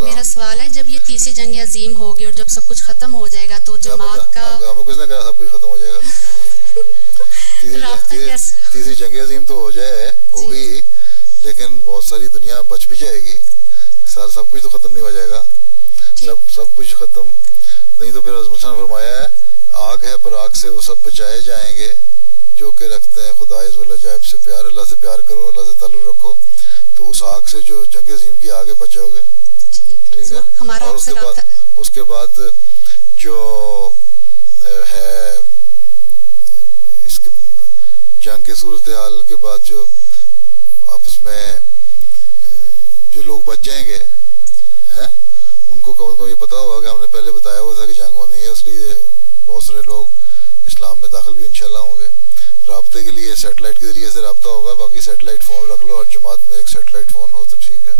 मेरा सवाल है, जब ये तीसरी जंग अजीम होगी और जब सब कुछ खत्म हो जाएगा तो जमात का हमें कुछ ना कहा सब कुछ खत्म हो जाएगा। तीसरी जंग अजीम तो हो जाए होगी, लेकिन बहुत सारी दुनिया बच भी जाएगी। सब कुछ तो खत्म नहीं हो जाएगा। सब कुछ खत्म नहीं तो फिर हज़रत फरमाया है आग है पर आग से वो सब बचाए जाएंगे जो कि रखते हैं खुदाए ज़ुल अजाइब से प्यार। अल्लाह से प्यार करो, अल्लाह से ताल्लुक़ रखो, तो उस आग से जो जंग अज़ीम की आगे बचोगे। ठीक है। और उसके बाद जो है इसके जंग के सूरत हाल के बाद जो आपस में जो लोग बच जाएंगे हैं, उनको कम से कम ये पता होगा कि हमने पहले बताया हुआ था कि जंग होनी है, इसलिए बहुत सारे लोग इस्लाम में दाखिल भी इंशाल्लाह होंगे। राब्ते के लिए सैटेलाइट के जरिए से राब्ता होगा, बाकी सैटेलाइट फ़ोन रख लो और जमात में एक सैटेलाइट फ़ोन हो तो ठीक है।